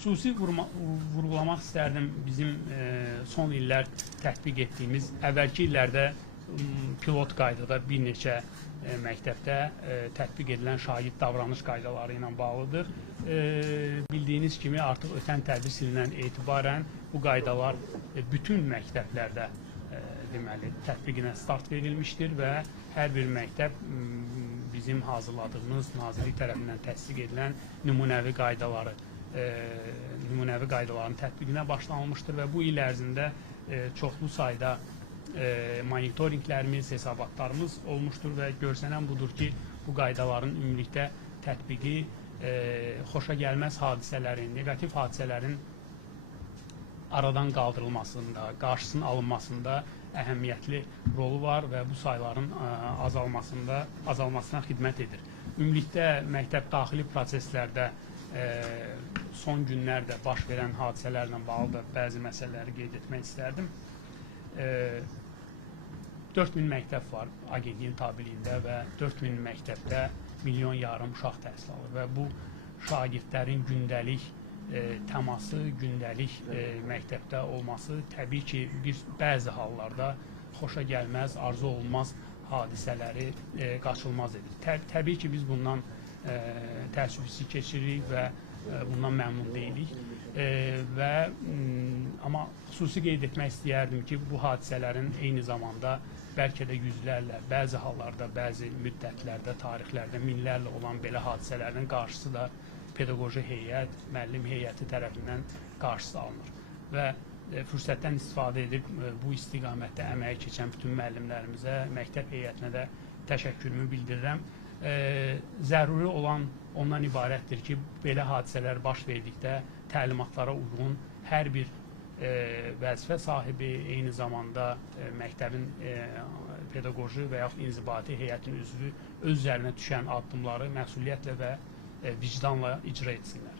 Xüsusi vurgulamaq istərdim bizim son illər tətbiq etdiyimiz, əvvəlki illərdə pilot qaydada bir neçə məktəbdə tətbiq edilən şagird davranış qaydaları ilə bağlıdır. Bildiyiniz kimi artıq ötən tədris ilindən etibarən bu qaydalar bütün məktəblərdə deməli tətbiqinə start verilmişdir və hər bir məktəb bizim hazırladığımız Nazirlik tərəfindən təsdiq edilən nümunəvi qaydaların tətbiqinə başlanılmışdır və bu il ərzində çoxlu sayda monitorinqlərimiz, hesabatlarımız olmuşdur və görsənən budur ki, bu qaydaların ümumilikdə tətbiqi xoşagəlməz hadisələrin, neqativ hadisələrin aradan qaldırılmasında, qarşısının alınmasında əhəmiyyətli rolu var və bu sayların azalmasına xidmət edir. Ümumilikdə məktəb daxili proseslərdə son günlərdə baş verən hadisələrlə bağlı da bəzi məsələləri qeyd etmək istərdim. 4000 məktəb var agentliyin tabeliyində və 4000 məktəbdə 1,5 milyon uşaq təhsil alır və bu şagirdlərin gündəlik təması, gündəlik məktəbdə olması təbii ki, bəzi hallarda xoşagəlməz, arzu olunmaz hadisələri qaçılmaz edir. Təbii ki, biz bundan təəssüf hissi keçiririk və bundan məmnun deyilik. Amma xüsusi qeyd etmək istəyərdim ki, bu hadisələrin eyni zamanda bəlkə də yüzlərlə, bəzi hallarda, bəzi müddətlərdə, tarixlərdə minlərlə olan belə hadisələrin qarşısı da pedaqoji heyət, müəllim heyəti tərəfindən qarşısı alınır. Və fürsətdən istifadə edib bu istiqamətdə əməyi keçən bütün müəllimlərimizə, məktəb heyətinə də təşəkkürümü bildirirəm. Zəruri olan ondan ibarətdir ki, belə hadisələr baş verdikdə təlimatlara uyğun hər bir vəzifə sahibi, eyni zamanda məktəbin pedaqoji və yaxud inzibati heyətin üzvü öz üzərinə düşən addımları məsuliyyətlə və vicdanla icra etsinlər.